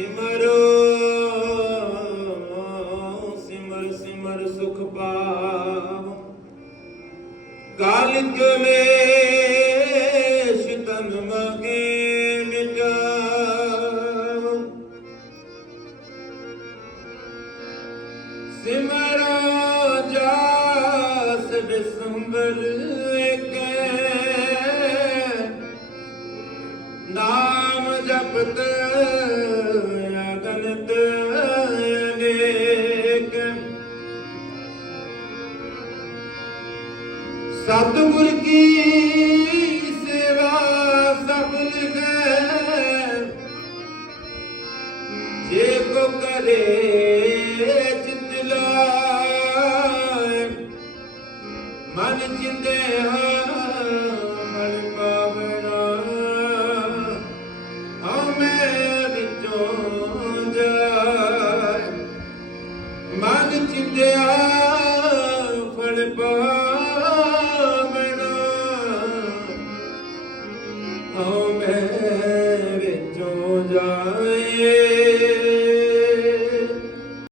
ਸਿਮਰੋ, ਸਿਮਰ ਸਿਮਰ ਸੁਖ ਪਾਵ। ਕਾਲਿਕ ਮੇਸ਼ ਤਨ ਮਗੇ ਮਿਟਾਵ। ਸਿਮਰੋ ਜਾਸ ਦਸੰਬਰ ਏਕੈ ਨਾਮ ਜਪਤ ਸਤਿਗੁਰ ਕੀ ਸੇਵਾ ਸਫਲ ਹੈ? ਜੇ ਕੋ ਕਰੇ ਚਿਤ ਲਾਇ ਮਨ ਚਿੰਦੇ ਮਨ ਪਾਵਨਾ। ਹਮੇ ਵਿੱਚੋਂ ਜਾਏ, ਮਨ ਚਿੰਦਿਆ ਹਉ ਮੈਂ ਵਿੱਚੋਂ ਜਾਏ।